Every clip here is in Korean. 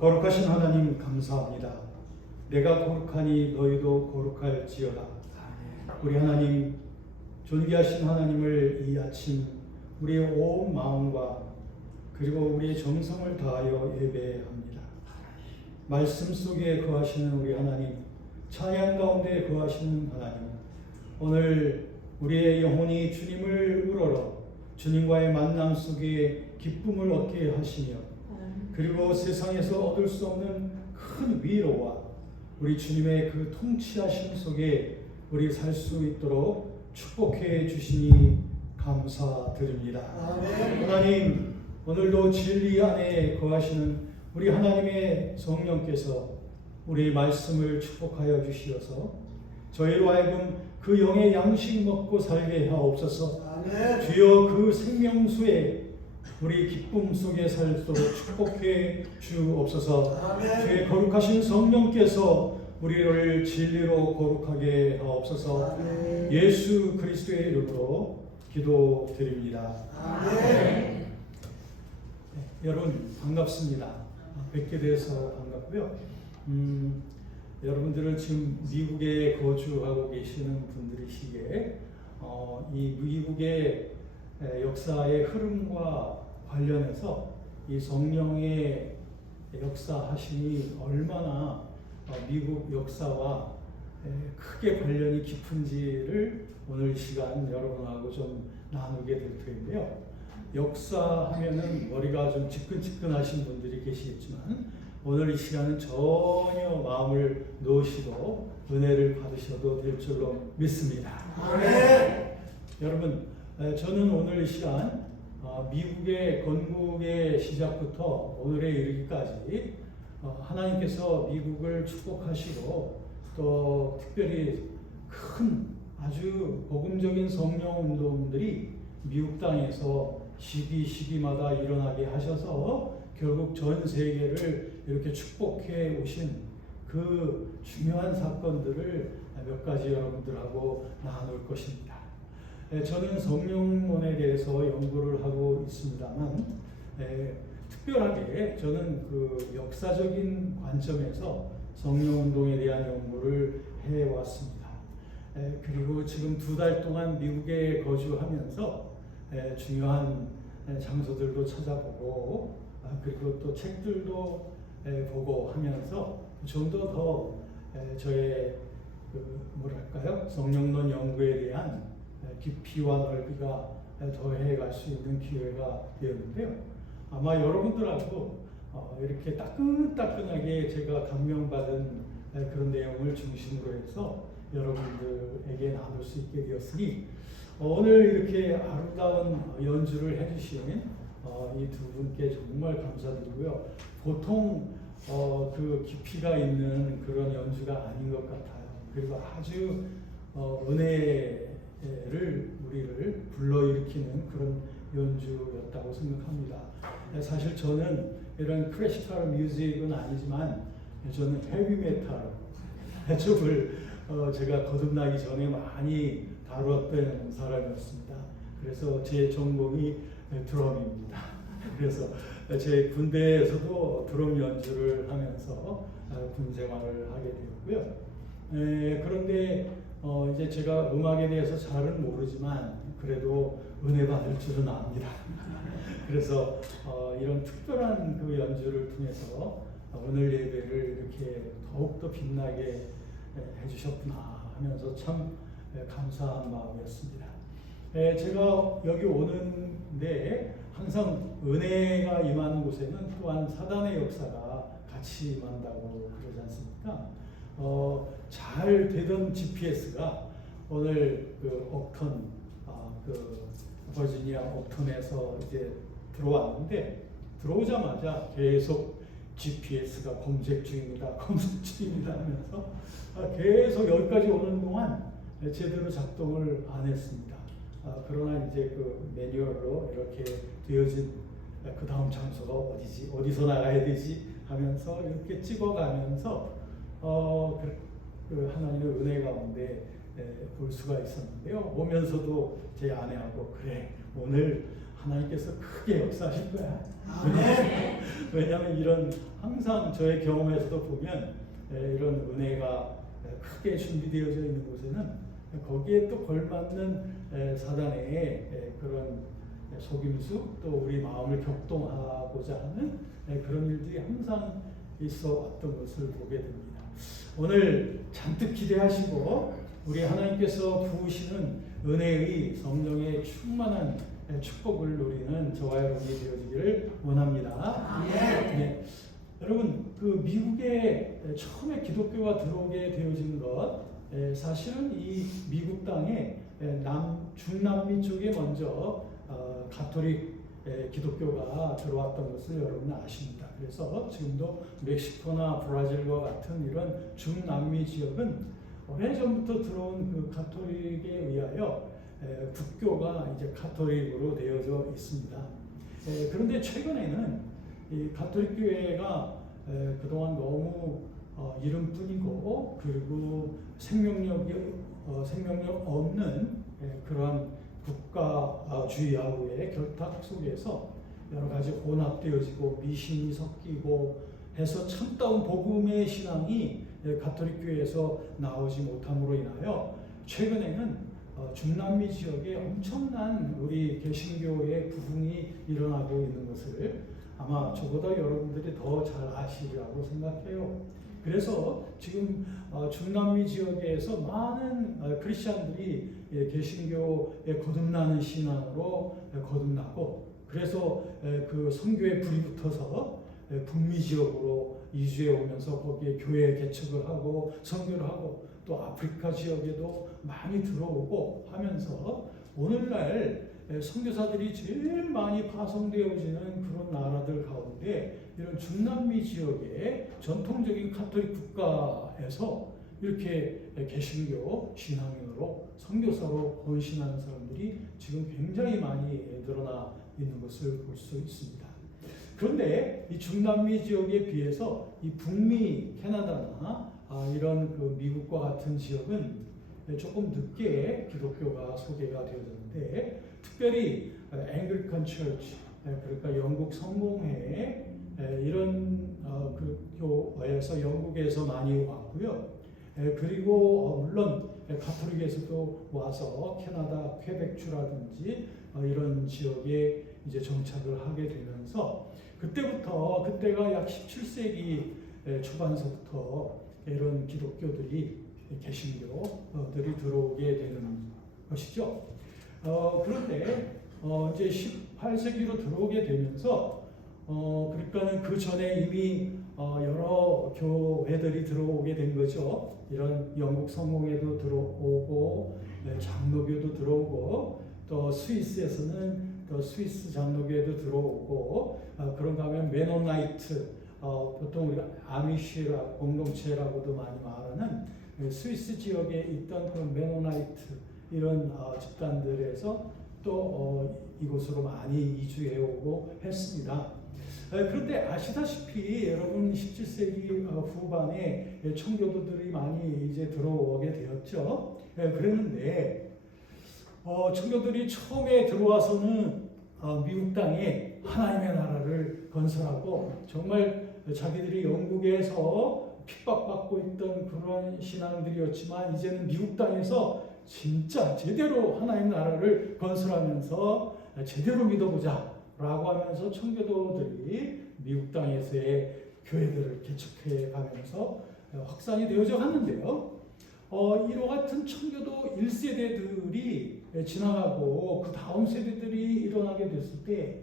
거룩하신 하나님 감사합니다. 내가 거룩하니 너희도 거룩할지어다. 우리 하나님, 존귀하신 하나님을 이 아침 우리의 온 마음과 그리고 우리의 정성을 다하여 예배합니다. 말씀 속에 거하시는 우리 하나님, 찬양 가운데 거하시는 하나님, 오늘 우리의 영혼이 주님을 우러러 주님과의 만남 속에 기쁨을 얻게 하시며, 그리고 세상에서 얻을 수 없는 큰 위로와 우리 주님의 그 통치하심 속에 우리 살 수 있도록 축복해 주시니 감사드립니다. 아멘. 하나님, 오늘도 진리 안에 거하시는 우리 하나님의 성령께서 우리 말씀을 축복하여 주시어서 저희로 하여금 그 영의 양식 먹고 살게 하옵소서. 아멘. 주여, 그 생명수에 우리 기쁨 속에 살도록 축복해 주옵소서. 아멘. 주의 거룩하신 성령께서 우리를 진리로 거룩하게 하옵소서. 아멘. 예수 그리스도의 이름으로 기도드립니다. 아멘. 네, 여러분 반갑습니다. 뵙게 돼서 반갑고요. 여러분들은 지금 미국에 거주하고 계시는 분들이시기에 이 미국의 역사의 흐름과 관련해서 이 성령의 역사하심이 얼마나 미국 역사와 크게 관련이 깊은지를 오늘 시간 여러분하고 좀 나누게 될 텐데요. 역사하면은 머리가 좀 지끈지끈하신 분들이 계시겠지만 오늘 이 시간은 전혀 마음을 놓으시고 은혜를 받으셔도 될 줄로 믿습니다. 아멘. 여러분, 저는 오늘 이 시간 미국의 건국의 시작부터 오늘에 이르기까지 하나님께서 미국을 축복하시고 또 특별히 큰 아주 복음적인 성령 운동들이 미국 땅에서 시기마다 일어나게 하셔서 결국 전 세계를 이렇게 축복해 오신 그 중요한 사건들을 몇 가지 여러분들하고 나눌 것입니다. 저는 성령론에 대해서 연구를 하고 있습니다만 특별하게 저는 그 역사적인 관점에서 성령운동에 대한 연구를 해왔습니다. 그리고 지금 2달 동안 미국에 거주하면서 중요한 장소들도 찾아보고 그리고 또 책들도 보고 하면서 좀 더 저의 성령론 연구에 대한 깊이와 넓이가 더해갈 수 있는 기회가 되었는데요. 아마 여러분들하고 이렇게 따끈따끈하게 제가 감명받은 그런 내용을 중심으로 해서 여러분들에게 나눌 수 있게 되었으니 오늘 이렇게 아름다운 연주를 해주신 이 두 분께 정말 감사드리고요. 보통 그 깊이가 있는 그런 연주가 아닌 것 같아요. 그리고 아주 은혜를 우리를 불러일으키는 그런 연주였다고 생각합니다. 사실 저는 이런 클래시컬 뮤직은 아니지만 저는 헤비메탈 쪽을 제가 거듭나기 전에 많이 다뤘던 사람이었습니다. 그래서 제 전공이 드럼입니다. 그래서 제 군대에서도 드럼 연주를 하면서 군 생활을 하게 되었고요. 그런데 이제 제가 음악에 대해서 잘은 모르지만 그래도 은혜 받을 줄은 압니다. 그래서 이런 특별한 그 연주를 통해서 오늘 예배를 이렇게 더욱더 빛나게 해주셨구나 하면서 참 감사한 마음이었습니다. 제가 여기 오는데 항상 은혜가 임하는 곳에는 또한 사단의 역사가 같이 임한다고 그러지 않습니까? 잘 되던 GPS가 오늘 그 옥턴, 그 버지니아 옥턴에서 이제 들어왔는데 들어오자마자 계속 GPS가 검색 중입니다 하면서 계속 여기까지 오는 동안 제대로 작동을 안 했습니다. 그러나 이제 그 매뉴얼로 이렇게 되어진 그 다음 장소가 어디지, 어디서 나가야 되지 하면서 이렇게 찍어가면서 그 하나님의 은혜 가운데 볼 수가 있었는데요. 오면서도 제 아내하고 그래 오늘 하나님께서 크게 역사하실 거야. 아멘. 왜냐하면 이런 항상 저의 경험에서도 보면 이런 은혜가 크게 준비되어져 있는 곳에는 거기에 또 걸맞는 사단의 그런 속임수 또 우리 마음을 격동하고자 하는 그런 일들이 항상 있어 왔던 것을 보게 됩니다. 오늘 잔뜩 기대하시고 우리 하나님께서 부으시는 은혜의 성령의 충만한 축복을 누리는 저와 여러분이 되어지기를 원합니다. 네. 여러분 그 미국에 처음에 기독교가 들어오게 되어진 것 사실은 이 미국 땅에 중남미 쪽에 먼저 가톨릭 기독교가 들어왔던 것을 여러분은 아십니다. 그래서 지금도 멕시코나 브라질과 같은 이런 중남미 지역은 오래전부터 들어온 그 가톨릭에 의하여 국교가 이제 가톨릭으로 되어져 있습니다. 그런데 최근에는 이 가톨릭 교회가 그동안 너무 이름뿐이고 그리고 생명력 없는 그런 국가주의하고의 결탁 속에서 여러 가지 혼합되어지고 미신이 섞이고 해서 참다운 복음의 신앙이 가톨릭 교회에서 나오지 못함으로 인하여 최근에는 중남미 지역에 엄청난 우리 개신교의 부흥이 일어나고 있는 것을 아마 저보다 여러분들이 더 잘 아시리라고 생각해요. 그래서 지금 중남미 지역에서 많은 크리스찬들이 개신교에 거듭나는 신앙으로 거듭나고 그래서 그 선교에 불이 붙어서 북미 지역으로 이주해 오면서 거기에 교회 개척을 하고 선교를 하고 또 아프리카 지역에도 많이 들어오고 하면서 오늘날 선교사들이 제일 많이 파송되어지는 그런 나라들 가운데 이런 중남미 지역의 전통적인 가톨릭 국가에서 이렇게 개신교 신앙인으로 선교사로 헌신하는 사람들이 지금 굉장히 많이 늘어나 있는 것을 볼 수 있습니다. 그런데 이 중남미 지역에 비해서 이 북미 캐나다나 이런 그 미국과 같은 지역은 조금 늦게 기독교가 소개가 되어졌는데 특별히 앵글리칸 처치 그러니까 영국 성공회 이런 그 교회에서 영국에서 많이 왔고요. 그리고 물론 가톨릭에서도 와서 캐나다 퀘벡주라든지 이런 지역에 이제 정착을 하게 되면서 그때가 약 17세기 초반서부터 이런 기독교들이 개신교들이 들어오게 되는 것이죠. 그런데 이제 18세기로 들어오게 되면서 그러니까는 그 전에 이미 여러 교회들이 들어오게 된 거죠. 이런 영국 성공회도 들어오고 장로교도 들어오고 또 스위스에서는 또 스위스 장로교회도 들어오고 그런가 하면 메노나이트 보통 우리가 아미시라 공동체라고도 많이 말하는 스위스 지역에 있던 그 메노나이트 이런 집단들에서 또 이곳으로 많이 이주해 오고 했습니다. 그런데 아시다시피 여러분 17세기 후반에 청교도들이 많이 이제 들어오게 되었죠. 그랬는데 청교도들이 처음에 들어와서는 미국 땅에 하나님의 나라를 건설하고 정말 자기들이 영국에서 핍박받고 있던 그런 신앙들이었지만 이제는 미국 땅에서 진짜 제대로 하나님의 나라를 건설하면서 제대로 믿어보자 라고 하면서 청교도들이 미국 땅에서의 교회들을 개척해 가면서 확산이 되어져 갔는데요. 이와 같은 청교도 1세대들이 지나가고 그 다음 세대들이 일어나게 됐을 때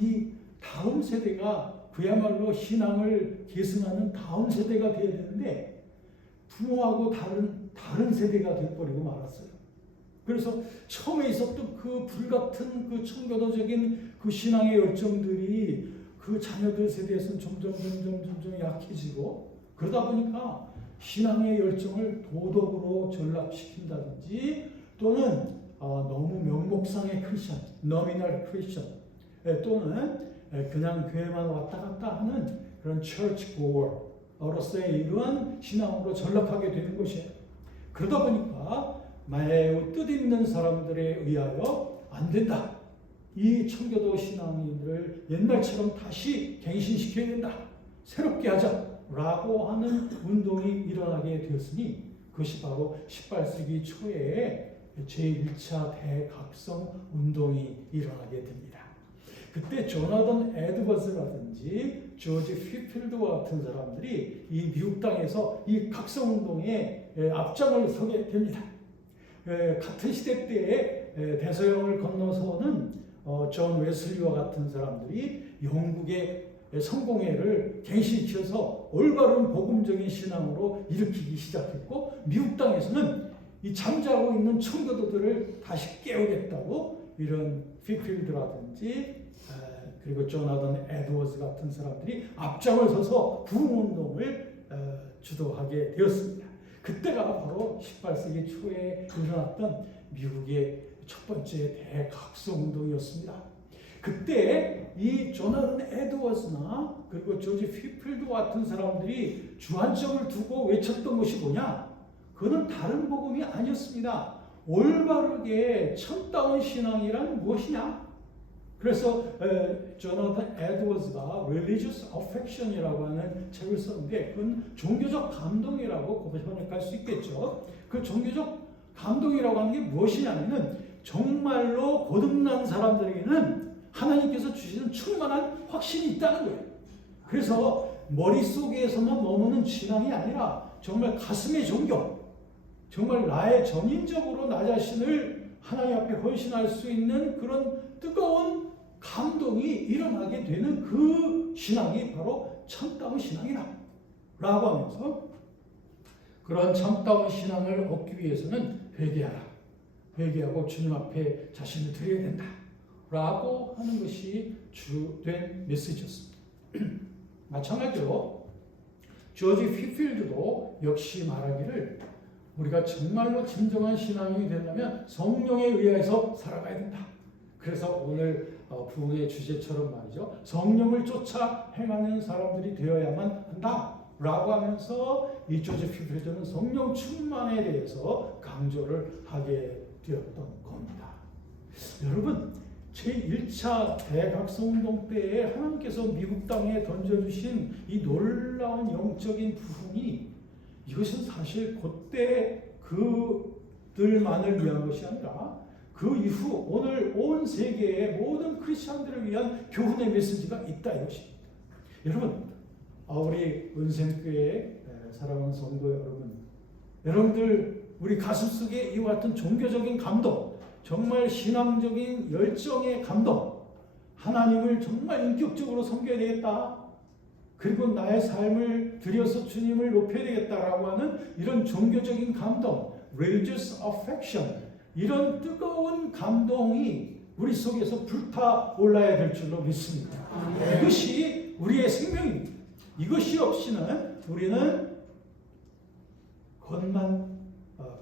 이 다음 세대가 그야말로 신앙을 계승하는 다음 세대가 되어야 되는데 부모하고 다른 세대가 되어버리고 말았어요. 그래서 처음에 있었던 그 불같은 그 청교도적인 그 신앙의 열정들이 그 자녀들 세대에서는 점점 약해지고 그러다 보니까 신앙의 열정을 도덕으로 전락시킨다든지 또는 너무 명목상의 크리스천, 노미널 크리스천 또는 그냥 교회만 왔다 갔다 하는 그런 church goer로서의 이러한 신앙으로 전락하게 되는 것이에요. 그러다 보니까 매우 뜻있는 사람들에 의하여 안 된다. 이 청교도 신앙인들을 옛날처럼 다시 갱신시켜야 된다. 새롭게 하자라고 하는 운동이 일어나게 되었으니 그것이 바로 18세기 초에 제1차 대각성 운동이 일어나게 됩니다. 그때 조나단 에드워즈라든지 조지 휘필드와 같은 사람들이 이 미국 땅에서 이 각성운동에 앞장을 서게 됩니다. 같은 시대 때에 대서양을 건너서는 존 웨슬리와 같은 사람들이 영국의 성공회를 갱신시켜서 올바른 복음적인 신앙으로 일으키기 시작했고, 미국 땅에서는 이 잠자고 있는 청교도들을 다시 깨우겠다고 이런 휘필드라든지 그리고 조나단 에드워즈 같은 사람들이 앞장을 서서 부흥운동을 주도하게 되었습니다. 그때가 바로 18세기 초에 일어났던 미국의 첫 번째 대각성운동이었습니다. 그때 이 조나단 에드워즈나 그리고 조지 휘필드 같은 사람들이 주안점을 두고 외쳤던 것이 뭐냐? 그는 다른 복음이 아니었습니다. 올바르게 참다운 신앙이란 무엇이냐? 그래서 조나단 에드워즈가 Religious Affection이라고 하는 책을 썼는데 그건 종교적 감동이라고 번역할 수 있겠죠. 그 종교적 감동이라고 하는 게 무엇이냐면은 정말로 거듭난 사람들에게는 하나님께서 주시는 충만한 확신이 있다는 거예요. 그래서 머릿속에서만 머무는 신앙이 아니라 정말 가슴의 종교, 정말 나의 전인적으로 나 자신을 하나님 앞에 헌신할 수 있는 그런 뜨거운 감동이 일어나게 되는 그 신앙이 바로 참다운 신앙이다 라고 하면서, 그런 참다운 신앙을 얻기 위해서는 회개하라, 회개하고 주님 앞에 자신을 드려야 된다 라고 하는 것이 주된 메시지였습니다. 마찬가지로 조지 휘필드도 역시 말하기를 우리가 정말로 진정한 신앙이 되려면 성령에 의해서 살아가야 된다. 그래서 오늘 부흥의 주제처럼 말이죠. 성령을 쫓아 행하는 사람들이 되어야만 한다 라고 하면서 이 조지 휘필드는 성령 충만에 대해서 강조를 하게 되었던 겁니다. 여러분, 제1차 대각성운동 때에 하나님께서 미국 땅에 던져주신 이 놀라운 영적인 부흥이, 이것은 사실 그때 그들만을 위한 것이 아니라 그 이후 오늘 온 세계의 모든 크리스찬들을 위한 교훈의 메시지가 있다 이것입니다. 여러분, 우리 은샘교회 사랑하는 성도 여러분, 여러분들 우리 가슴속에 이와 같은 종교적인 감동, 정말 신앙적인 열정의 감동, 하나님을 정말 인격적으로 섬겨야 되겠다, 그리고 나의 삶을 들여서 주님을 높여야 되겠다라고 하는 이런 종교적인 감동, religious affection, 이런 뜨거운 감동이 우리 속에서 불타 올라야 될 줄로 믿습니다. 이것이 우리의 생명입니다. 이것이 없이는 우리는 겉만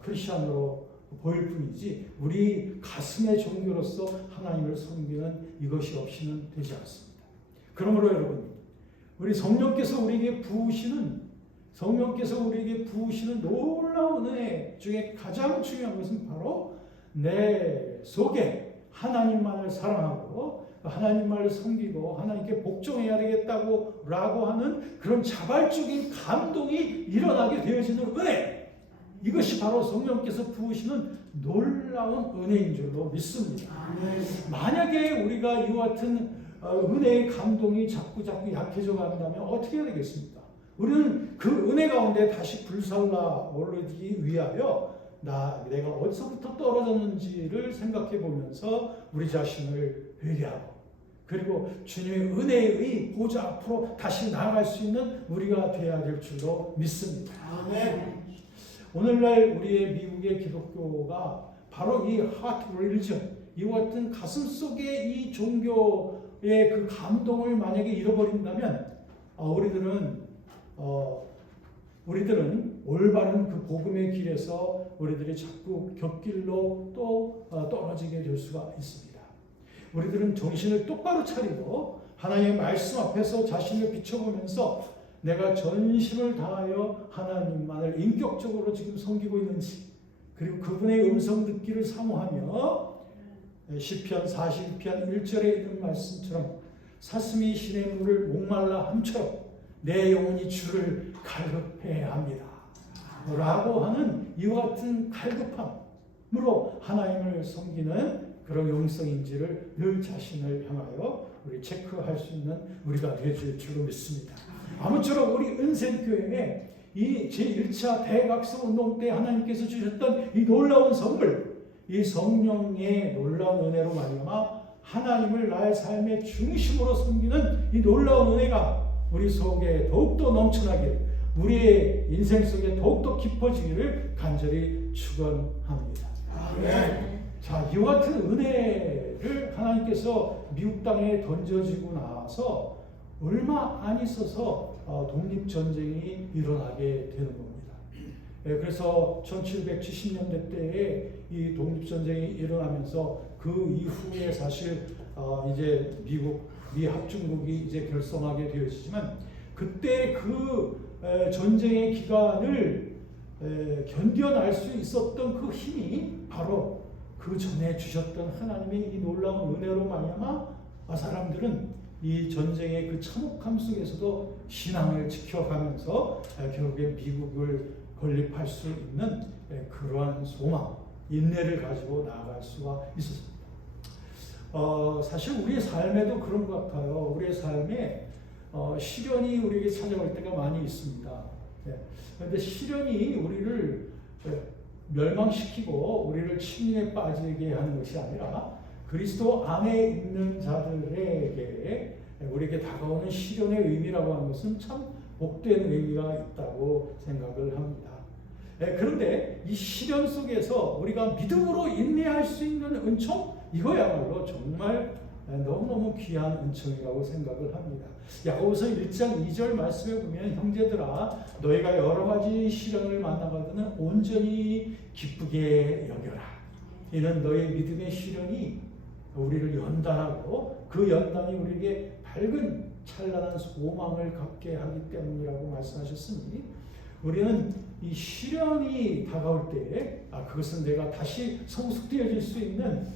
크리스천으로 보일 뿐이지 우리 가슴의 종교로서 하나님을 섬기는 이것이 없이는 되지 않습니다. 그러므로 여러분, 우리 성령께서 우리에게 부으시는 놀라운 은혜 중에 가장 중요한 것은 바로 내 속에 하나님만을 사랑하고 하나님만을 섬기고 하나님께 복종해야 되겠다고 라고 하는 그런 자발적인 감동이 일어나게 되어지는 은혜, 이것이 바로 성령께서 부으시는 놀라운 은혜인 줄로 믿습니다. 만약에 우리가 이와 같은 은혜의 감동이 자꾸 약해져 간다면 어떻게 해야 되겠습니까? 우리는 그 은혜 가운데 다시 불살라 오르기 위하여 내가 어디서부터 떨어졌는지를 생각해 보면서 우리 자신을 회개하고, 그리고 주님의 은혜의 보좌 앞으로 다시 나아갈 수 있는 우리가 되어야 될 줄로 믿습니다. 아멘. 오늘날 우리의 미국의 기독교가 바로 이 하트 릴리전, 이와 같은 가슴 속에 이 종교의 그 감동을 만약에 잃어버린다면 우리들은 올바른 그 복음의 길에서 우리들이 자꾸 곁길로 또 떨어지게 될 수가 있습니다. 우리들은 정신을 똑바로 차리고 하나님의 말씀 앞에서 자신을 비춰보면서 내가 전심을 다하여 하나님만을 인격적으로 지금 섬기고 있는지, 그리고 그분의 음성 듣기를 사모하며 시편 42편 1절에 있는 말씀처럼 사슴이 시냇물을 목말라 함처럼 내 영혼이 주를 갈급해야 합니다. 라고 하는 이와 같은 갈급함으로 하나님을 섬기는 그런 영성인지를 늘 자신을 향하여 우리 체크할 수 있는 우리가 되어질 줄로 믿습니다. 아무쪼록 우리 은샘교회에 이 제1차 대각성 운동 때 하나님께서 주셨던 이 놀라운 선물, 이 성령의 놀라운 은혜로 말미암아 하나님을 나의 삶의 중심으로 섬기는 이 놀라운 은혜가 우리 속에 더욱더 넘쳐나길, 우리의 인생 속에 더욱더 깊어지기를 간절히 축원합니다. 자, 이와 같은 은혜를 하나님께서 미국 땅에 던져지고 나서 얼마 안 있어서 독립전쟁이 일어나게 되는 겁니다. 그래서 1770년대 때에 이 독립전쟁이 일어나면서 그 이후에 사실 이제 미 합중국이 이제 결성하게 되어지지만 그때 그 전쟁의 기간을 견뎌낼 수 있었던 그 힘이 바로 그 전에 주셨던 하나님의 이 놀라운 은혜로 말미암아 사람들은 이 전쟁의 그 참혹함 속에서도 신앙을 지켜가면서 결국에 미국을 건립할 수 있는 그러한 소망, 인내를 가지고 나아갈 수가 있었습니다. 사실 우리의 삶에도 그런 것 같아요. 우리의 삶에 시련이 우리에게 찾아올 때가 많이 있습니다. 그런데 시련이 우리를 멸망시키고 우리를 침륜에 빠지게 하는 것이 아니라 그리스도 안에 있는 자들에게 우리에게 다가오는 시련의 의미라고 하는 것은 참 복된 의미가 있다고 생각을 합니다. 그런데 이 시련 속에서 우리가 믿음으로 인내할 수 있는 은총, 이거야말로 정말 너무너무 귀한 은총이라고 생각을 합니다. 야고보서 1장 2절 말씀에 보면 형제들아 너희가 여러 가지 시련을 만나거든 온전히 기쁘게 여겨라. 이는 너희 믿음의 시련이 우리를 연단하고 그 연단이 우리에게 밝은 찬란한 소망을 갖게 하기 때문이라고 말씀하셨으니 우리는 이 시련이 다가올 때 그것은 내가 다시 성숙되어질 수 있는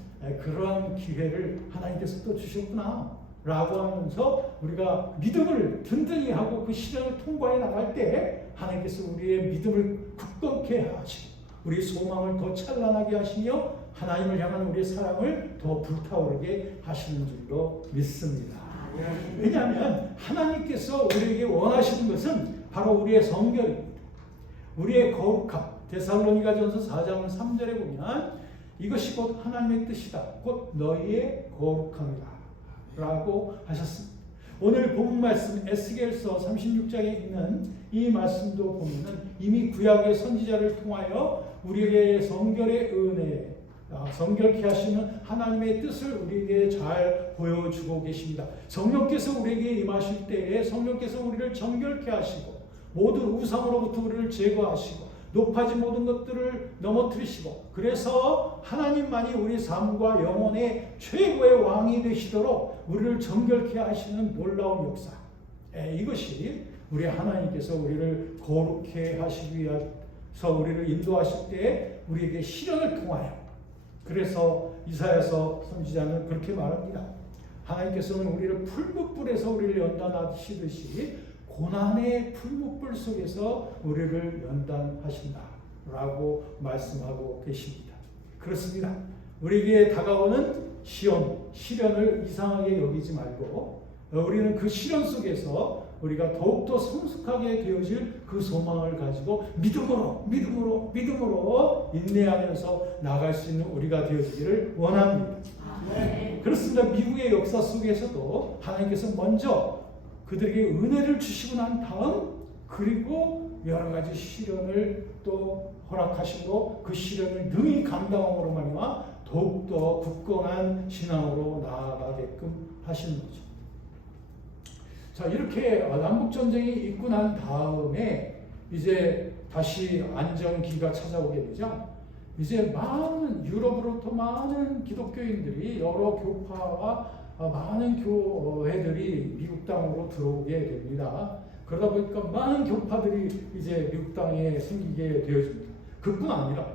그러한 기회를 하나님께서 또 주셨구나 라고 하면서 우리가 믿음을 든든히 하고 그 시련을 통과해 나갈 때 하나님께서 우리의 믿음을 굳건케 하시고 우리의 소망을 더 찬란하게 하시며 하나님을 향한 우리의 사랑을 더 불타오르게 하시는 줄로 믿습니다. 왜냐하면 하나님께서 우리에게 원하시는 것은 바로 우리의 성결입니다. 우리의 거룩함. 데살로니가전서 4장 3절에 보면 이것이 곧 하나님의 뜻이다. 곧 너희의 거룩함이다. 라고 하셨습니다. 오늘 본 말씀 에스겔서 36장에 있는 이 말씀도 보면은 이미 구약의 선지자를 통하여 우리에게 성결의 은혜, 성결케 하시는 하나님의 뜻을 우리에게 잘 보여주고 계십니다. 성령께서 우리에게 임하실 때에 성령께서 우리를 정결케 하시고 모든 우상으로부터 우리를 제거하시고 높아진 모든 것들을 넘어뜨리시고 그래서 하나님만이 우리 삶과 영혼의 최고의 왕이 되시도록 우리를 정결케 하시는 놀라운 역사. 이것이 우리 하나님께서 우리를 거룩해 하시기 위해서 우리를 인도하실 때 우리에게 시련을 통하여 그래서 이사야서 선지자는 그렇게 말합니다. 하나님께서는 우리를 풀무불에서 우리를 연단하시듯이 고난의 풀무불 속에서 우리를 연단하신다 라고 말씀하고 계십니다. 그렇습니다. 우리에게 다가오는 시련을 이상하게 여기지 말고 우리는 그 시련 속에서 우리가 더욱더 성숙하게 되어질 그 소망을 가지고 믿음으로 인내하면서 나아갈 수 있는 우리가 되어지기를 원합니다. 그렇습니다. 미국의 역사 속에서도 하나님께서 먼저 그들에게 은혜를 주시고 난 다음 그리고 여러 가지 시련을 또 허락하시고 그 시련을 능히 감당함으로 말미암아 더욱더 굳건한 신앙으로 나아가게끔 하시는 거죠. 자, 이렇게 남북전쟁이 있고 난 다음에 이제 다시 안정기가 찾아오게 되죠. 이제 많은 유럽으로부터 많은 기독교인들이 여러 교파와 많은 교회들이 미국 땅으로 들어오게 됩니다. 그러다 보니까 많은 교파들이 이제 미국 땅에 생기게 되어집니다. 그뿐 아니라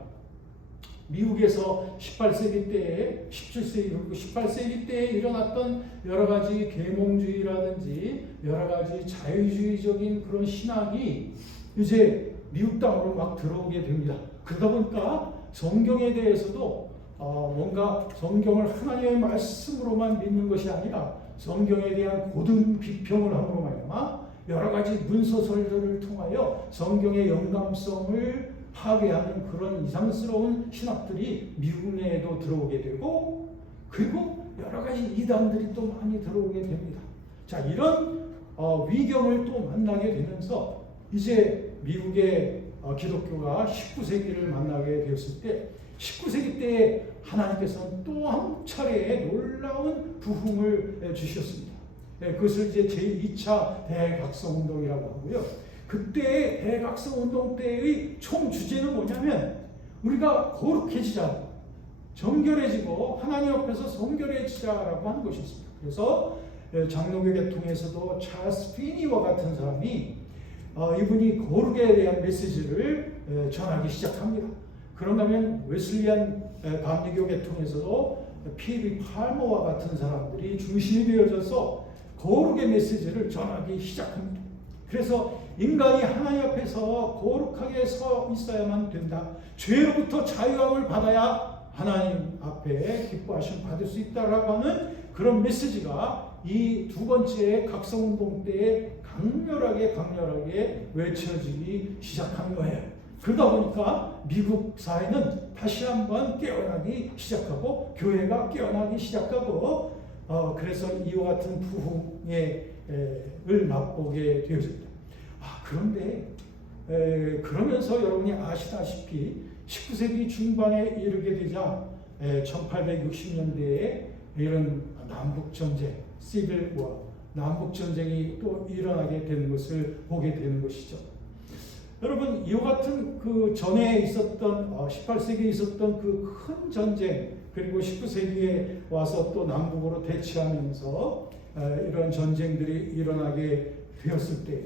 미국에서 18세기 때에 17세기 그리고 18세기 때에 일어났던 여러 가지 계몽주의라든지 여러 가지 자유주의적인 그런 신학이 이제 미국 땅으로 막 들어오게 됩니다. 그러다 보니까 성경에 대해서도 뭔가 성경을 하나님의 말씀으로만 믿는 것이 아니라 성경에 대한 고등 비평을 함으로 말미암아 여러 가지 문서설들을 통하여 성경의 영감성을 파괴하는 그런 이상스러운 신학들이 미국 내에도 들어오게 되고 그리고 여러 가지 이단들이 또 많이 들어오게 됩니다. 자, 이런 위경을 또 만나게 되면서 이제 미국의 기독교가 19세기를 만나게 되었을 때 19세기 때에 하나님께서는 또 한 차례의 놀라운 부흥을 주셨습니다. 그것을 이제 제2차 대각성운동이라고 하고요. 그때의 대각성운동 때의 총 주제는 뭐냐면 우리가 거룩해지자, 정결해지고 하나님 앞에서 성결해지자라고 하는 것이었습니다. 그래서 장로교 계통에서도 찰스 피니와 같은 사람이 이분이 거룩에 대한 메시지를 전하기 시작합니다. 그런가 하면 웨슬리안 감리교 계통에서도 피비 팔머와 같은 사람들이 중심이 되어져서 거룩의 메시지를 전하기 시작합니다. 그래서 인간이 하나님 앞에서 거룩하게 서 있어야만 된다. 죄로부터 자유함을 받아야 하나님 앞에 기뻐하심 받을 수 있다라고 하는 그런 메시지가 이 두 번째 각성운동 때에 강렬하게 외쳐지기 시작한 거예요. 그러다 보니까 미국 사회는 다시 한번 깨어나기 시작하고 교회가 깨어나기 시작하고 그래서 이와 같은 부흥을 맛보게 되었습니다. 그런데 그러면서 여러분이 아시다시피 19세기 중반에 이르게 되자 1860년대에 이런 남북전쟁, 시빌 워, 남북전쟁이 또 일어나게 되는 것을 보게 되는 것이죠. 여러분, 이와 같은 그 전에 있었던 18세기에 있었던 그 큰 전쟁, 그리고 19세기에 와서 또 남북으로 대치하면서 이런 전쟁들이 일어나게 되었을 때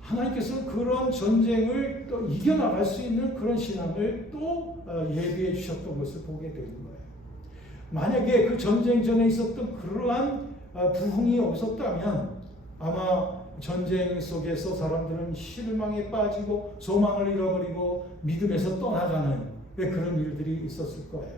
하나님께서 그런 전쟁을 또 이겨나갈 수 있는 그런 신앙을 또 예비해 주셨던 것을 보게 되는 거예요. 만약에 그 전쟁 전에 있었던 그러한 부흥이 없었다면 아마 전쟁 속에서 사람들은 실망에 빠지고 소망을 잃어버리고 믿음에서 떠나가는 그런 일들이 있었을 거예요.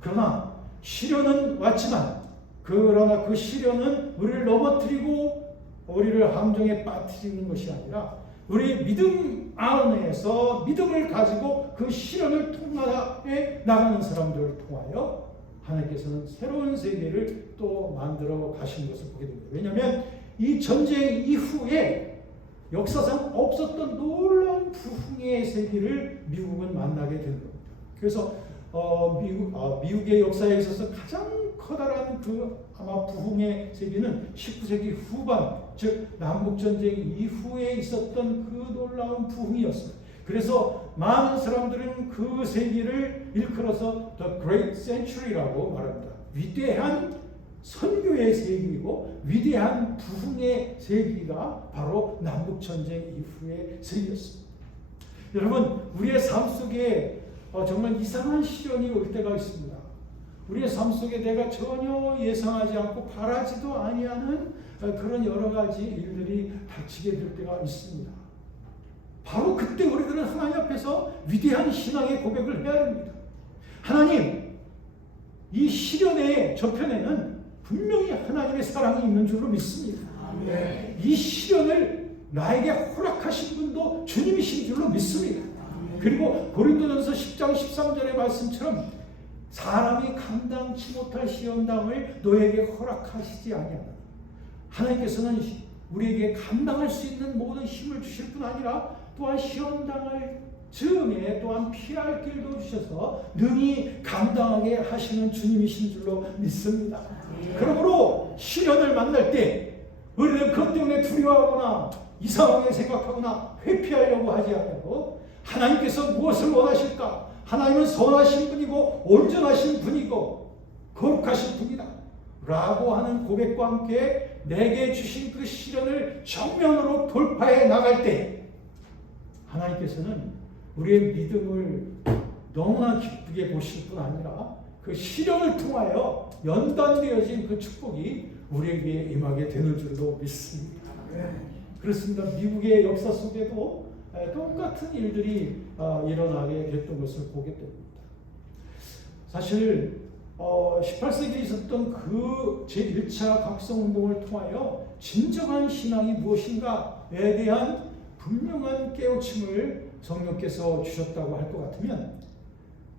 그러나 시련은 왔지만 그러나 그 시련은 우리를 넘어뜨리고 우리를 함정에 빠뜨리는 것이 아니라 우리 믿음 안에서 믿음을 가지고 그 시련을 통과해 나가는 사람들을 통하여 하나님께서는 새로운 세계를 또 만들어 가신 것을 보게 됩니다. 왜냐하면 이 전쟁 이후에 역사상 없었던 놀라운 부흥의 세계를 미국은 만나게 된 겁니다. 그래서 미국의 역사에 있어서 가장 커다란 그 아마 부흥의 세계는 19세기 후반, 즉 남북전쟁 이후에 있었던 그 놀라운 부흥이었습니다. 그래서 많은 사람들은 그 세기를 일컬어서 The Great Century라고 말합니다. 위대한 선교의 세기이고 위대한 부흥의 세기가 바로 남북전쟁 이후의 세기였습니다. 여러분, 우리의 삶 속에 정말 이상한 시련이 올 때가 있습니다. 우리의 삶 속에 내가 전혀 예상하지 않고 바라지도 아니하는 그런 여러 가지 일들이 닥치게 될 때가 있습니다. 바로 그때 우리들은 하나님 앞에서 위대한 신앙의 고백을 해야 됩니다. 하나님, 이 시련의 저편에는 분명히 하나님의 사랑이 있는 줄로 믿습니다. 아멘. 이 시련을 나에게 허락하신 분도 주님이신 줄로 믿습니다. 아멘. 그리고 고린도전서 10장 13절의 말씀처럼 사람이 감당치 못할 시험당을 너에게 허락하시지 아니하나. 하나님께서는 우리에게 감당할 수 있는 모든 힘을 주실 뿐 아니라 또한 시험당할 즈음에 또한 피할 길도 주셔서 능히 감당하게 하시는 주님이신 줄로 믿습니다. 그러므로 시련을 만날 때 우리는 그것 때문에 두려워하거나 이상하게 생각하거나 회피하려고 하지 않고 하나님께서 무엇을 원하실까? 하나님은 선하신 분이고 온전하신 분이고 거룩하신 분이다 라고 하는 고백과 함께 내게 주신 그 시련을 정면으로 돌파해 나갈 때 하나님께서는 우리의 믿음을 너무나 기쁘게 보실 뿐 아니라 그 시련을 통하여 연단되어진 그 축복이 우리에게 임하게 되는 줄로 믿습니다. 그렇습니다. 미국의 역사 속에도 똑같은 일들이 일어나게 됐던 것을 보게 됩니다. 사실 18세기에 있었던 그 제1차 각성운동을 통하여 진정한 신앙이 무엇인가에 대한 분명한 깨우침을 성령께서 주셨다고 할 것 같으면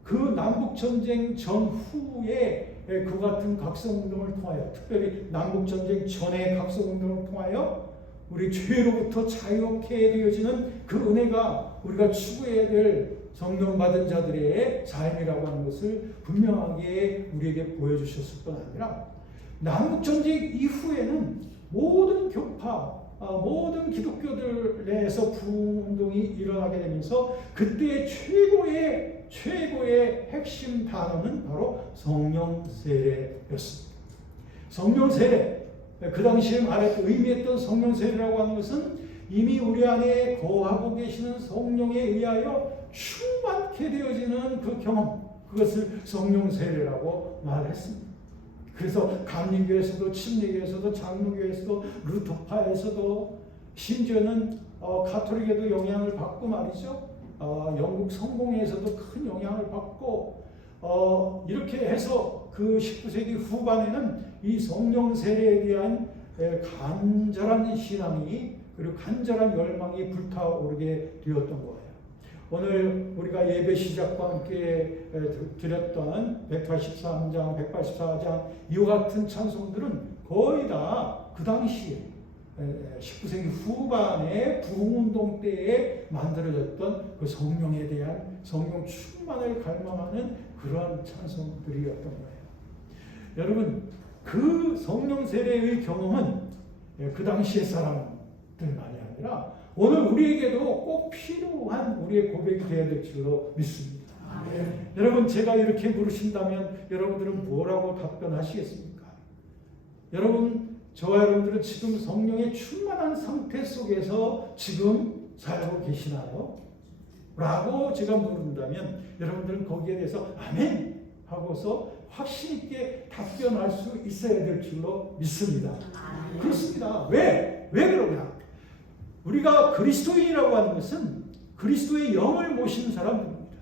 그 남북전쟁 전후에 그 같은 각성운동을 통하여, 특별히 남북전쟁 전의 각성운동을 통하여 우리 죄로부터 자유케 되어지는 그 은혜가 우리가 추구해야 될 성령 받은 자들의 삶이라고 하는 것을 분명하게 우리에게 보여주셨을 뿐 아니라 남북전쟁 이후에는 모든 교파, 모든 기독교들 내에서 부흥운동이 일어나게 되면서 그때의 최고의 핵심 단어는 바로 성령 세례였습니다. 성령 세례, 그 당시에 의미했던 성령 세례라고 하는 것은 이미 우리 안에 거하고 계시는 성령에 의하여 충만케 되어지는 그 경험, 그것을 성령 세례라고 말했습니다. 그래서 감리교에서도 침례교에서도 장로교에서도 루터파에서도 심지어는 가톨릭에도 영향을 받고 말이죠. 영국 성공회에서도 큰 영향을 받고 이렇게 해서 그 19세기 후반에는 이 성령 세례에 대한 간절한 신앙이 그리고 간절한 열망이 불타오르게 되었던 거예요. 오늘 우리가 예배 시작과 함께 드렸던 183장, 184장 이와 같은 찬송들은 거의 다 그 당시에 19세기 후반의 부흥운동 때에 만들어졌던 그 성령에 대한 성령 충만을 갈망하는 그러한 찬송들이었던 거예요. 여러분, 그 성령 세례의 경험은 그 당시의 사람들만이 아니라 오늘 우리에게도 꼭 필요한 우리의 고백이 되어야 될 줄로 믿습니다. 여러분, 제가 이렇게 물으신다면 여러분들은 뭐라고 답변하시겠습니까? 여러분, 저와 여러분들은 지금 성령의 충만한 상태 속에서 지금 살고 계시나요? 라고 제가 물은다면 여러분들은 거기에 대해서 아멘 하고서 확신 있게 답변할 수 있어야 될 줄로 믿습니다. 그렇습니다. 왜 그러냐? 우리가 그리스도인이라고 하는 것은 그리스도의 영을 모신 사람들입니다.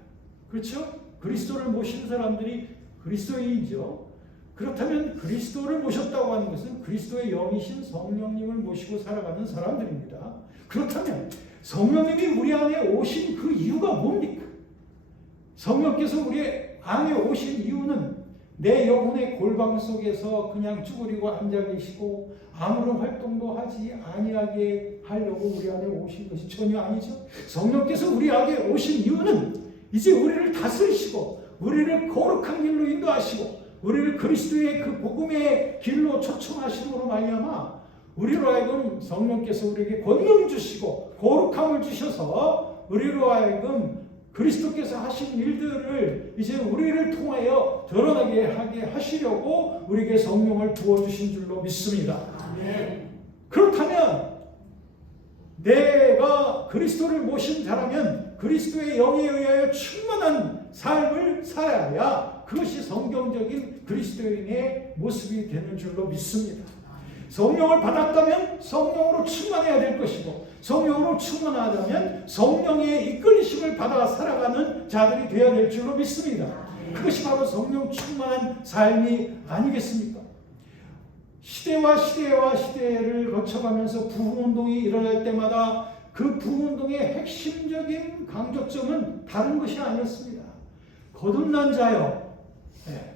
그렇죠? 그리스도를 모신 사람들이 그리스도인이죠. 그렇다면 그리스도를 모셨다고 하는 것은 그리스도의 영이신 성령님을 모시고 살아가는 사람들입니다. 그렇다면 성령님이 우리 안에 오신 그 이유가 뭡니까? 성령께서 우리 안에 오신 이유는 내 영혼의 골방 속에서 그냥 쭈그리고 앉아 계시고 아무런 활동도 하지 아니하게 하려고 우리 안에 오신 것이 전혀 아니죠. 성령께서 우리 안에 오신 이유는 이제 우리를 다스리시고 우리를 거룩한 길로 인도하시고 우리를 그리스도의 그 복음의 길로 초청하심으로 말미암아 우리로 하여금 성령께서 우리에게 권능 주시고 거룩함을 주셔서 우리로 하여금 그리스도께서 하신 일들을 이제 우리를 통하여 드러나게 하게 하시려고 우리에게 성령을 부어주신 줄로 믿습니다. 아멘. 그렇다면 내가 그리스도를 모신 자라면 그리스도의 영에 의하여 충만한 삶을 살아야 그것이 성경적인 그리스도인의 모습이 되는 줄로 믿습니다. 성령을 받았다면 성령으로 충만해야 될 것이고 성령으로 충만하다면 성령의 이끌리심을 받아 살아가는 자들이 되어야 될 줄로 믿습니다. 그것이 바로 성령 충만한 삶이 아니겠습니까? 시대와 시대를 거쳐가면서 부흥운동이 일어날 때마다 그 부흥운동의 핵심적인 강조점은 다른 것이 아니었습니다. 거듭난 자여,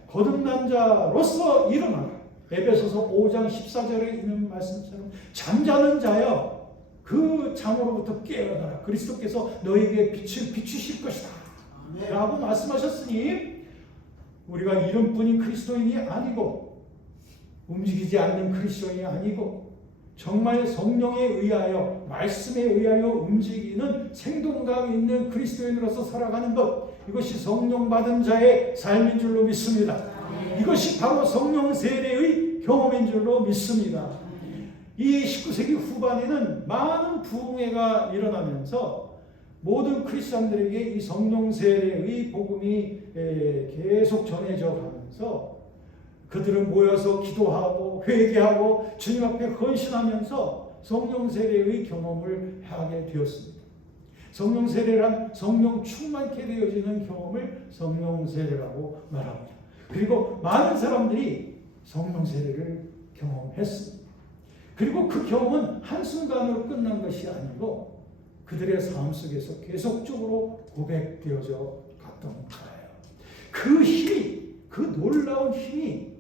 거듭난 자로서 일어나라. 에베소서 5장 14절에 있는 말씀처럼 잠자는 자여 그 잠으로부터 깨어나라. 그리스도께서 너에게 빛을 비추실 것이다. 라고 말씀하셨으니 우리가 이름뿐인 그리스도인이 아니고 움직이지 않는 그리스도인이 아니고 정말 성령에 의하여 말씀에 의하여 움직이는 생동감 있는 그리스도인으로서 살아가는 것, 이것이 성령 받은 자의 삶인 줄로 믿습니다. 이것이 바로 성령 세례의 경험인 줄로 믿습니다. 이 19세기 후반에는 많은 부흥회가 일어나면서 모든 크리스천들에게 이 성령 세례의 복음이 계속 전해져 가면서 그들은 모여서 기도하고 회개하고 주님 앞에 헌신하면서 성령 세례의 경험을 하게 되었습니다. 성령 세례란 성령 충만케 되어지는 경험을 성령 세례라고 말합니다. 그리고 많은 사람들이 성령 세례를 경험했습니다. 그리고 그 경험은 한순간으로 끝난 것이 아니고 그들의 삶 속에서 계속적으로 고백되어져 갔던 거예요. 그 힘이, 그 놀라운 힘이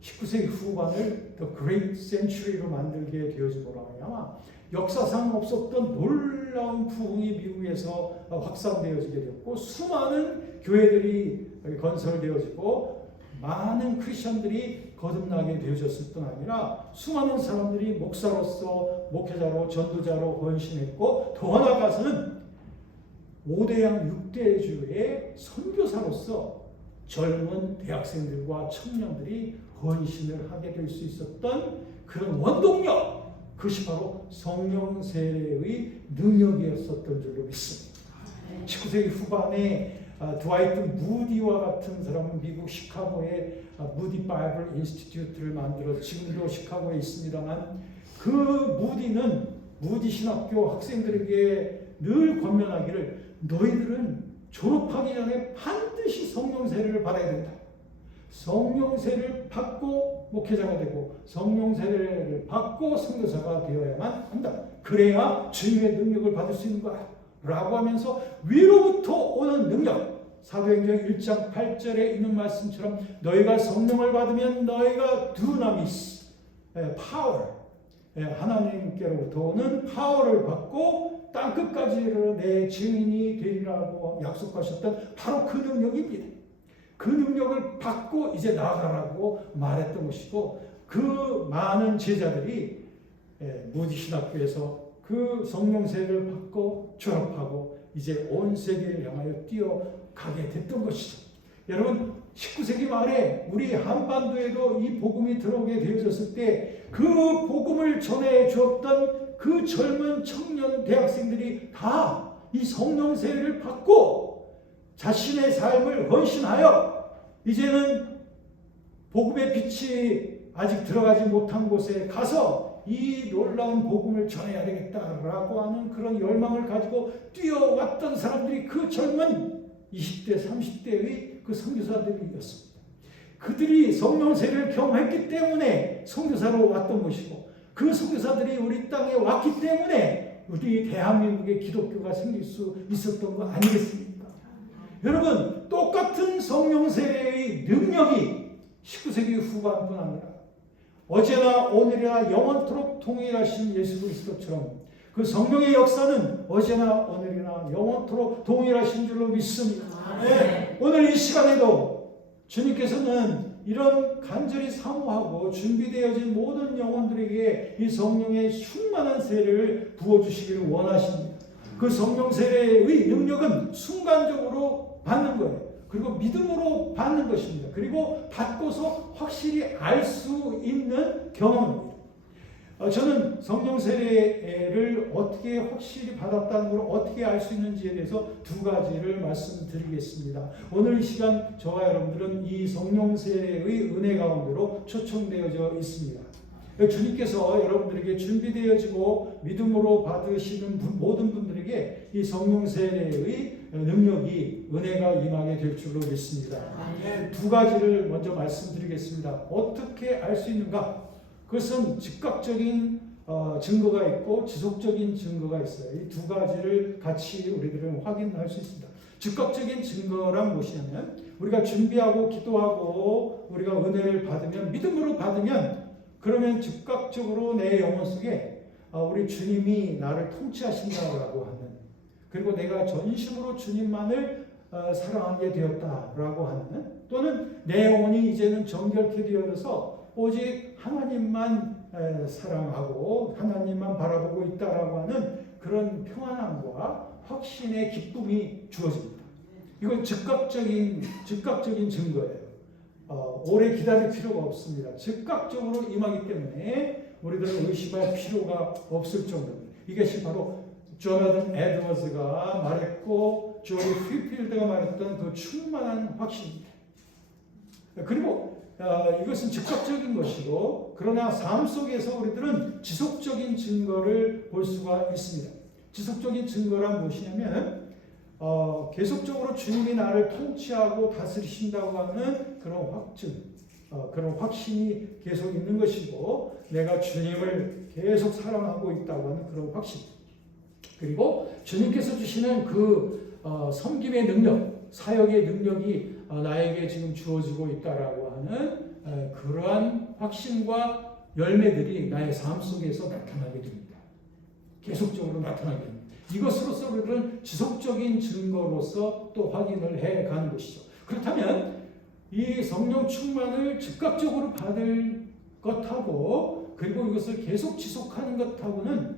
19세기 후반을 The Great Century로 만들게 되어지므로 말미암아 역사상 없었던 놀라운 부흥이 미국에서 확산되어지게 되었고 수많은 교회들이 건설되어지고 많은 크리스천들이 거듭나게 되어졌을 뿐 아니라 수많은 사람들이 목사로서 목회자로 전도자로 헌신했고 더 나아가서는 5대양 6대주의 선교사로서 젊은 대학생들과 청년들이 헌신을 하게 될 수 있었던 그런 원동력, 그것이 바로 성령 세례의 능력이었었던 줄로 믿습니다. 19세기 후반에 드와이트 무디와 같은 사람은 미국 시카고에 무디 바이블 인스티튜트를 만들어서 지금도 시카고에 있습니다만 그 무디는 무디 신학교 학생들에게 늘 권면하기를 너희들은 졸업하기 전에 반드시 성령 세례를 받아야 된다. 성령 세례를 받고 목회자가 되고 성령 세례를 받고 선교사가 되어야만 한다. 그래야 주님의 능력을 받을 수 있는 거야. 라고 하면서 위로부터 오는 능력, 사도행전 1장 8절에 있는 말씀처럼 너희가 성령을 받으면 너희가 두나미스, 파워, 하나님께로부터 오는 파워를 받고 땅끝까지 내 증인이 되리라고 약속하셨던 바로 그 능력입니다. 그 능력을 받고 이제 나아가라고 말했던 것이고 그 많은 제자들이 무디 신학교에서 그 성령 세례를 받고 졸업하고 이제 온 세계를 향하여 뛰어가게 됐던 것이죠. 여러분 19세기 말에 우리 한반도에도 이 복음이 들어오게 되어졌을 때 그 복음을 전해 주었던 그 젊은 청년 대학생들이 다 이 성령 세례를 받고 자신의 삶을 헌신하여 이제는 복음의 빛이 아직 들어가지 못한 곳에 가서 이 놀라운 복음을 전해야 되겠다라고 하는 그런 열망을 가지고 뛰어왔던 사람들이 그 젊은 20대, 30대의 그 선교사들이었습니다. 그들이 성령 세례를 경험했기 때문에 선교사로 왔던 것이고 그 선교사들이 우리 땅에 왔기 때문에 우리 대한민국에 기독교가 생길 수 있었던 거 아니겠습니까? 여러분 똑같은 성령 세례의 능력이 19세기 후반뿐 아니라 어제나 오늘이나 영원토록 동일하신 예수 그리스도처럼 그 성령의 역사는 어제나 오늘이나 영원토록 동일하신 줄로 믿습니다. 네. 오늘 이 시간에도 주님께서는 이런 간절히 사모하고 준비되어진 모든 영혼들에게 이 성령의 충만한 세례를 부어주시기를 원하십니다. 그 성령 세례의 능력은 순간적으로 받는 거예요. 그리고 믿음으로 받는 것입니다. 그리고 받고서 확실히 알 수 있는 경험입니다. 저는 성령 세례를 어떻게 확실히 받았다는 걸 어떻게 알 수 있는지에 대해서 두 가지를 말씀드리겠습니다. 오늘 이 시간 저와 여러분들은 이 성령 세례의 은혜 가운데로 초청되어져 있습니다. 주님께서 여러분들에게 준비되어지고 믿음으로 받으시는 모든 분들에게 이 성령 세례의 능력이 은혜가 임하게 될 줄로 믿습니다. 두 가지를 먼저 말씀드리겠습니다. 어떻게 알 수 있는가? 그것은 즉각적인 증거가 있고 지속적인 증거가 있어요. 이 두 가지를 같이 우리들은 확인할 수 있습니다. 즉각적인 증거란 무엇이냐면 우리가 준비하고 기도하고 우리가 은혜를 받으면 믿음으로 받으면 그러면 즉각적으로 내 영혼 속에 우리 주님이 나를 통치하신다라고 하는 그리고 내가 전심으로 주님만을 사랑하게 되었다라고 하는 또는 내 영혼이 이제는 정결케 되어서 오직 하나님만 사랑하고 하나님만 바라보고 있다라고 하는 그런 평안함과 확신의 기쁨이 주어집니다. 이건 즉각적인 증거예요. 오래 기다릴 필요가 없습니다. 즉각적으로 임하기 때문에 우리들은 의심할 필요가 없을 정도입니다. 이것이 바로 조나단 에드워즈가 말했고 조리 휘필드가 말했던 그 충만한 확신입니다. 그리고 이것은 즉각적인 것이고 그러나 삶 속에서 우리들은 지속적인 증거를 볼 수가 있습니다. 지속적인 증거란 무엇이냐면 계속적으로 주님이 나를 통치하고 다스리신다고 하는 그런 확증, 그런 확신이 계속 있는 것이고 내가 주님을 계속 사랑하고 있다고 하는 그런 확신, 그리고 주님께서 주시는 그 섬김의 능력, 사역의 능력이 나에게 지금 주어지고 있다라고 하는 그러한 확신과 열매들이 나의 삶 속에서 나타나게 됩니다. 계속적으로 나타나게 됩니다. 이것으로서 우리는 지속적인 증거로서 또 확인을 해가는 것이죠. 그렇다면 이 성령 충만을 즉각적으로 받을 것하고 그리고 이것을 계속 지속하는 것하고는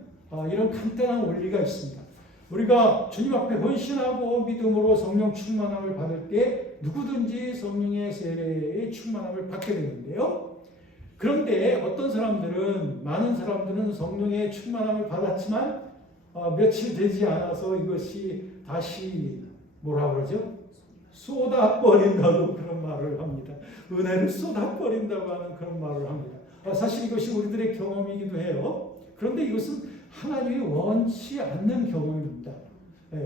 이런 간단한 원리가 있습니다. 우리가 주님 앞에 헌신하고 믿음으로 성령 충만함을 받을 때 누구든지 성령의 세례의 충만함을 받게 되는데요. 그런데 어떤 사람들은, 많은 사람들은 성령의 충만함을 받았지만 며칠 되지 않아서 이것이 다시 뭐라 그러죠? 쏟아버린다고 그런 말을 합니다. 은혜를 쏟아버린다고 하는 그런 말을 합니다. 사실 이것이 우리들의 경험이기도 해요. 그런데 이것은 하나님이 원치 않는 경험입니다.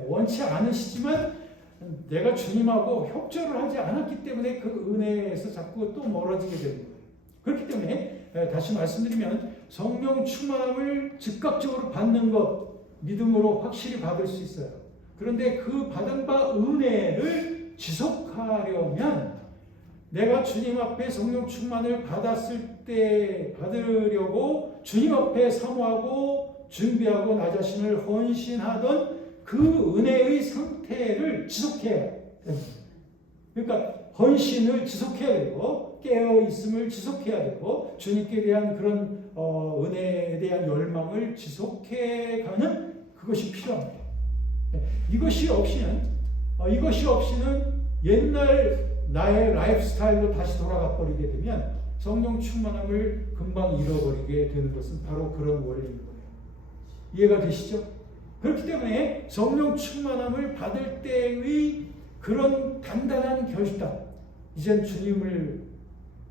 원치 않으시지만 내가 주님하고 협조를 하지 않았기 때문에 그 은혜에서 자꾸 또 멀어지게 되는 거예요. 그렇기 때문에 다시 말씀드리면 성령 충만함을 즉각적으로 받는 것, 믿음으로 확실히 받을 수 있어요. 그런데 그 받은 바 은혜를 지속하려면 내가 주님 앞에 성령 충만을 받았을 때 받으려고 주님 앞에 사모하고 준비하고 나 자신을 헌신하던 그 은혜의 상태를 지속해야 됩니다. 그러니까 헌신을 지속해야 되고 깨어있음을 지속해야 되고 주님께 대한 그런 은혜에 대한 열망을 지속해가는 그것이 필요합니다. 이것이 없이는 옛날 나의 라이프 스타일로 다시 돌아가 버리게 되면 성령 충만함을 금방 잃어버리게 되는 것은 바로 그런 원리인 거예요. 이해가 되시죠? 그렇기 때문에 성령 충만함을 받을 때의 그런 단단한 결단, 이젠 주님을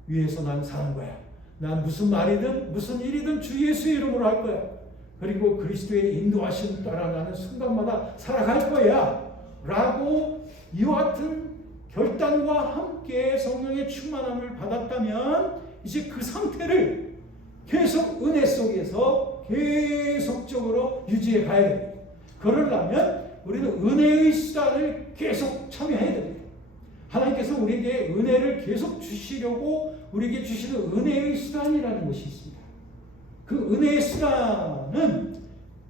위해서 난 사는 거야. 난 무슨 말이든 무슨 일이든 주 예수의 이름으로 할 거야. 그리고 그리스도의 인도하심 따라 나는 순간마다 살아갈 거야. 라고 이와 같은 결단과 함께 성령의 충만함을 받았다면 이제 그 상태를 계속 은혜 속에서 계속적으로 유지해 가야 됩니다. 그러려면 우리는 은혜의 수단을 계속 참여해야 됩니다. 하나님께서 우리에게 은혜를 계속 주시려고 우리에게 주시는 은혜의 수단이라는 것이 있습니다. 그 은혜의 수단은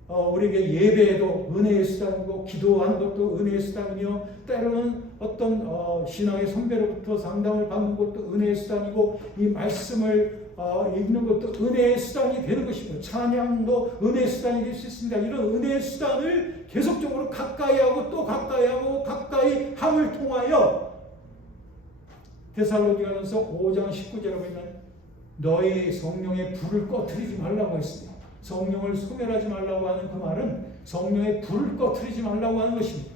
우리에게 예배도 은혜의 수단이고 기도하는 것도 은혜의 수단이며 때로는 어떤 신앙의 선배로부터 상담을 받는 것도 은혜의 수단이고 이 말씀을 읽는 것도 은혜의 수단이 되는 것이고 찬양도 은혜의 수단이 될 수 있습니다. 이런 은혜의 수단을 계속적으로 가까이 하고 또 가까이 하고 가까이 함을 통하여 데살로니가전서 5장 19절에 보면 너희 성령의 불을 꺼트리지 말라고 했습니다. 성령을 소멸하지 말라고 하는 그 말은 성령의 불을 꺼트리지 말라고 하는 것입니다.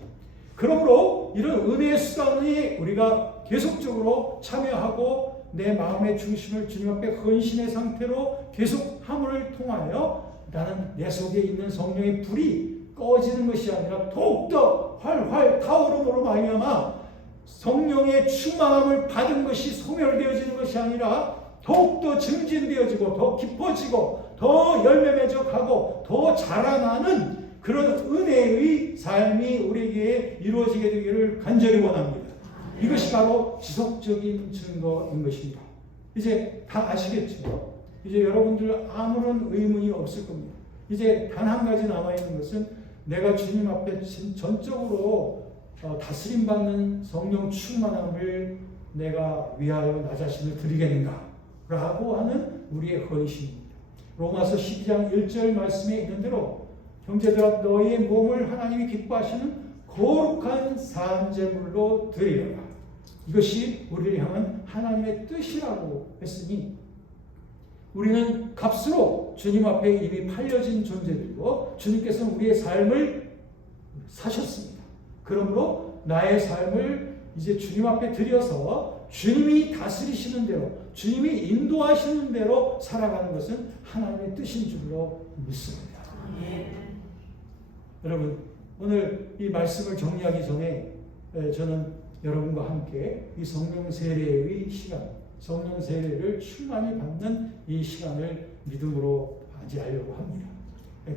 그러므로 이런 은혜의 수단이 우리가 계속적으로 참여하고 내 마음의 중심을 주님 앞에 헌신의 상태로 계속 함을 통하여 나는 내 속에 있는 성령의 불이 꺼지는 것이 아니라 더욱더 활활 타오름으로 말미암아 성령의 충만함을 받은 것이 소멸되어지는 것이 아니라 더욱더 증진되어지고 더 깊어지고 더 열매 맺어가고 더 자라나는 그런 은혜의 삶이 우리에게 이루어지게 되기를 간절히 원합니다. 이것이 바로 지속적인 증거인 것입니다. 이제 다 아시겠죠? 이제 여러분들 아무런 의문이 없을 겁니다. 이제 단 한 가지 남아있는 것은 내가 주님 앞에 전적으로 다스림받는 성령 충만함을 내가 위하여 나 자신을 드리겠는가 라고 하는 우리의 헌신입니다. 로마서 12장 1절 말씀에 있는 대로 형제들아 너희의 몸을 하나님이 기뻐하시는 거룩한 산제물로 드리라. 이것이 우리를 향한 하나님의 뜻이라고 했으니 우리는 값으로 주님 앞에 이미 팔려진 존재들이고 주님께서는 우리의 삶을 사셨습니다. 그러므로 나의 삶을 이제 주님 앞에 드려서 주님이 다스리시는 대로, 주님이 인도하시는 대로 살아가는 것은 하나님의 뜻인 줄로 믿습니다. 여러분, 오늘 이 말씀을 정리하기 전에 저는 여러분과 함께 이 성령 세례의 시간, 성령 세례를 충만히 받는 이 시간을 믿음으로 맞이하려고 합니다.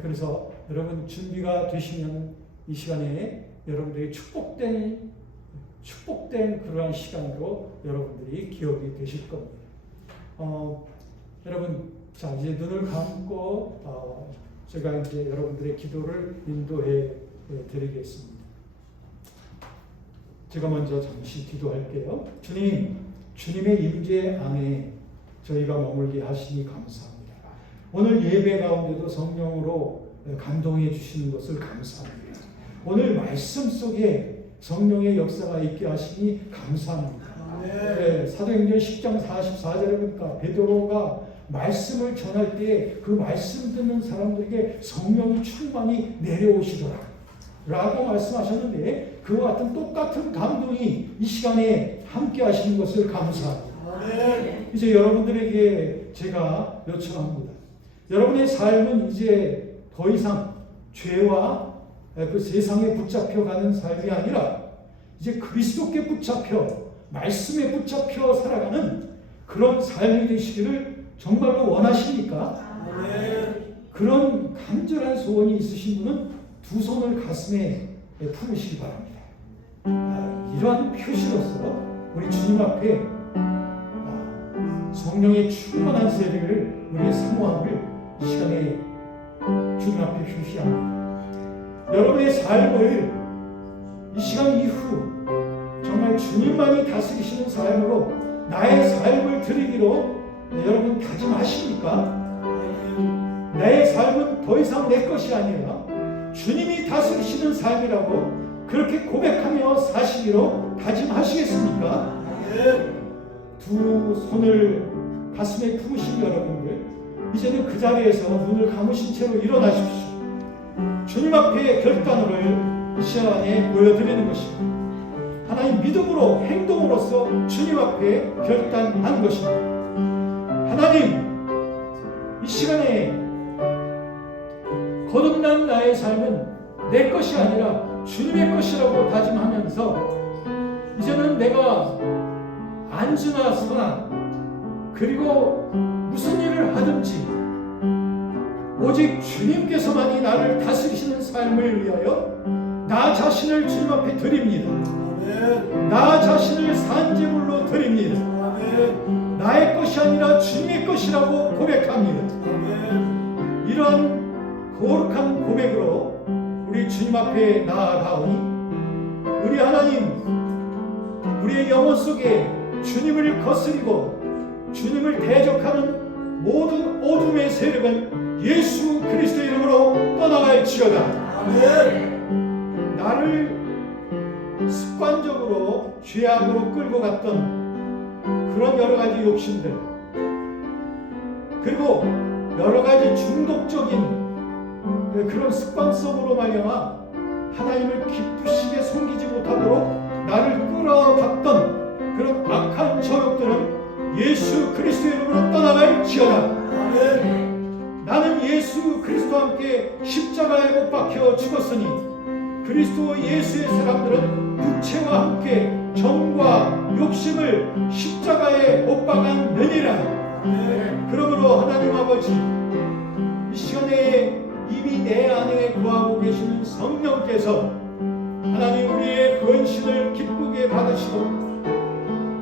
그래서 여러분 준비가 되시면 이 시간에 여러분들이 축복된 그러한 시간으로 여러분들이 기억이 되실 겁니다. 여러분, 자 이제 눈을 감고 제가 이제 여러분들의 기도를 인도해 드리겠습니다. 제가 먼저 잠시 기도할게요. 주님, 주님의 임재 안에 저희가 머물게 하시니 감사합니다. 오늘 예배 가운데도 성령으로 감동해 주시는 것을 감사합니다. 오늘 말씀 속에 성령의 역사가 있게 하시니 감사합니다. 네, 사도행전 10장 44절에 보니까 베드로가 말씀을 전할 때 그 말씀 듣는 사람들에게 성령이 충만히 내려오시더라 라고 말씀하셨는데, 그와 같은 똑같은 감동이 이 시간에 함께 하시는 것을 감사합니다. 이제 여러분들에게 제가 요청합니다. 여러분의 삶은 이제 더 이상 죄와 그 세상에 붙잡혀가는 삶이 아니라 이제 그리스도께 붙잡혀 말씀에 붙잡혀 살아가는 그런 삶이 되시기를 정말로 원하십니까? 그런 간절한 소원이 있으신 분은 두 손을 가슴에 품으시기 바랍니다. 이러한 표시로서 우리 주님 앞에 성령의 충만한 세례를 우리의 사모함을 이 시간에 주님 앞에 표시합니다. 여러분의 삶을 이 시간 이후 정말 주님만이 다스리시는 삶으로 나의 삶을 드리기로 여러분 다짐하십니까? 내 삶은 더 이상 내 것이 아니라 주님이 다스리시는 삶이라고 그렇게 고백하며 사시기로 다짐하시겠습니까? 두 손을 가슴에 품으신 여러분들, 이제는 그 자리에서 눈을 감으신 채로 일어나십시오. 주님 앞에 결단을 이 시간에 보여드리는 것입니다. 하나님 믿음으로 행동으로서 주님 앞에 결단한 것입니다. 하나님, 이 시간에 거듭난 나의 삶은 내 것이 아니라 주님의 것이라고 다짐하면서 이제는 내가 앉으나 서나 그리고 무슨 일을 하든지 오직 주님께서만이 나를 다스리시는 삶을 위하여 나 자신을 주님 앞에 드립니다. 나 자신을 산제물로 드립니다. 나의 것이 아니라 주님의 것이라고 고백합니다. 이런 거룩한 고백으로 우리 주님 앞에 나아가오니 우리 하나님, 우리의 영혼 속에 주님을 거스리고 주님을 대적하는 모든 어둠의 세력은 예수 그리스도의 이름으로 떠나갈지어다. 나를 습관적으로 죄악으로 끌고 갔던 그런 여러 가지 욕심들, 그리고 여러 가지 중독적인 그런 습관성으로 말미암아 하나님을 기쁘시게 섬기지 못하도록 나를 끌어갔던 그런 악한 저욕들은 예수 그리스도의 이름으로 떠나갈지어다. 나는 예수 그리스도와 함께 십자가에 못 박혀 죽었으니 그리스도 예수의 사람들은 육체와 함께 정과 욕심을 십자가에 못 박았느니라. 그러므로 하나님 아버지, 이 시간에 이미 내 안에 거하고 계시는 성령께서 하나님 우리의 헌신을 기쁘게 받으시고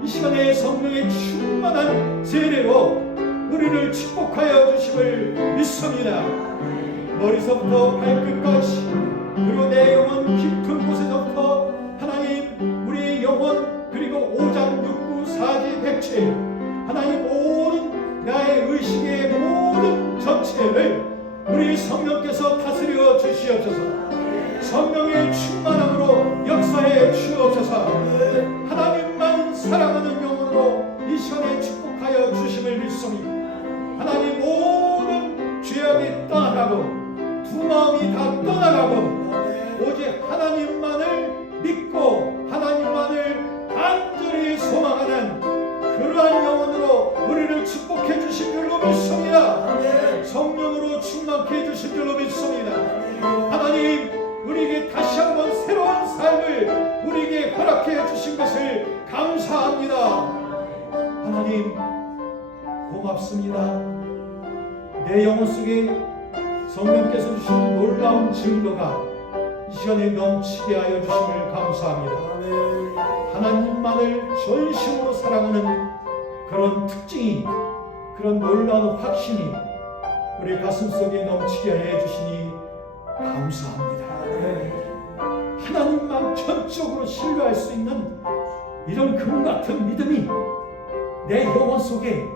이 시간에 성령의 충만한 세례로 우리를 축복하여 주심을 믿습니다. 머리서부터 발끝까지, 그리고 내 영혼 깊은 곳에서부터 하나님 우리의 영혼, 그리고 오장육부 사지백체, 하나님 모든 나의 의식의 모든 전체를 우리 성령께서 다스려 주시옵소서. 성령의 충만함으로 역사해 주옵소서. 하나님만 사랑하는 영혼으로 이 시간에 축복하여 주심을 믿습니다. 하나님 다 떠나가고 오직 하나님만을 믿고 하나님만을 간절히 소망하는 그러한 영혼으로 우리를 축복해 주신 줄로 믿습니다. 성령으로 충만케 해주신 줄로 믿습니다. 하나님, 우리에게 다시 한번 새로운 삶을 우리에게 허락해 주신 것을 감사합니다. 하나님, 고맙습니다. 내 영혼 속에 성령께서 주신 놀라운 증거가 이 시간에 넘치게 하여 주심을 감사합니다. 하나님만을 전심으로 사랑하는 그런 특징이, 그런 놀라운 확신이 우리 가슴 속에 넘치게 해 주시니 감사합니다. 하나님만 전적으로 신뢰할 수 있는 이런 금 같은 믿음이 내 영혼 속에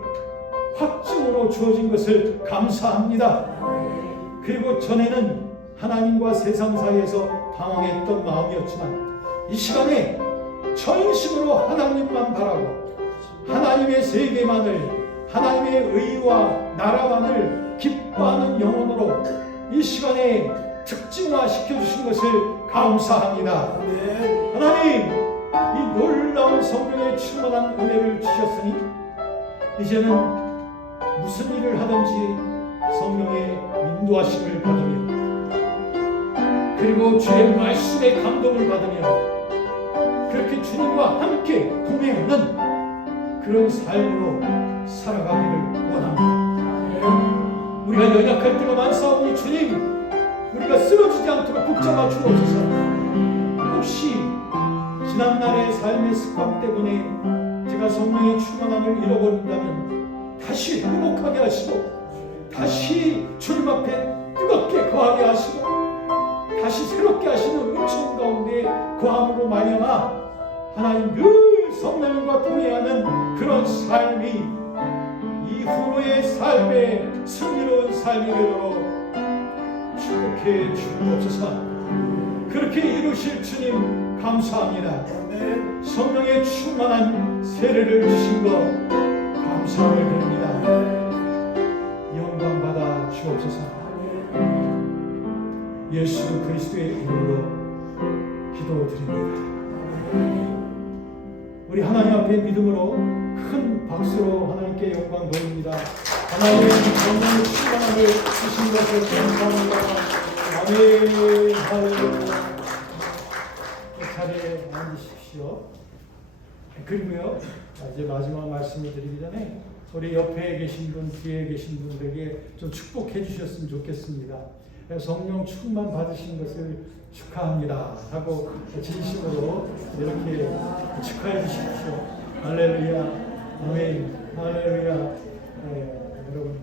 확증으로 주어진 것을 감사합니다. 그리고 전에는 하나님과 세상 사이에서 방황했던 마음이었지만 이 시간에 전심으로 하나님만 바라고 하나님의 세계만을, 하나님의 의와 나라만을 기뻐하는 영혼으로 이 시간에 특징화시켜 주신 것을 감사합니다. 하나님, 이 놀라운 성령의 충만한 은혜를 주셨으니 이제는 무슨 일을 하든지 성령의 인도하심을 받으며 그리고 주의 말씀의 감동을 받으며 그렇게 주님과 함께 동행하는 그런 삶으로 살아가기를 원합니다. 우리가 연약할 때가 많사오니 주님, 우리가 쓰러지지 않도록 붙잡아 주옵소서. 혹시 지난날의 삶의 습관 때문에 제가 성령의 충만함을 잃어버린다면 다시 회복하게 하시고 다시 주님 앞에 뜨겁게 거하게 하시고 다시 새롭게 하시는 은총 가운데 거함으로 말미암아 하나님 늘 성령과 동행하는 그런 삶이 이후로의 삶의 승리로운 삶이 되도록 축복해 주옵소서. 그렇게 이루실 주님 감사합니다. 성령의 충만한 세례를 주신 것 감사를 드립니다. 영광 받아 주옵소서. 예수 그리스도의 이름으로 기도드립니다. 우리 하나님 앞에 믿음으로 큰 박수로 하나님께 영광 돌립니다. 하나님의 성령의 충만함을 주신 것을 감사합니다. 아멘. 할렐루야. 자리에 앉으십시오. 그리고요, 이제 마지막 말씀을 드리기 전에 우리 옆에 계신 분, 뒤에 계신 분들에게 좀 축복해 주셨으면 좋겠습니다. 성령 충만 받으신 것을 축하합니다 하고 진심으로 이렇게 축하해 주십시오. 할렐루야. 아멘. 할렐루야. 여러분.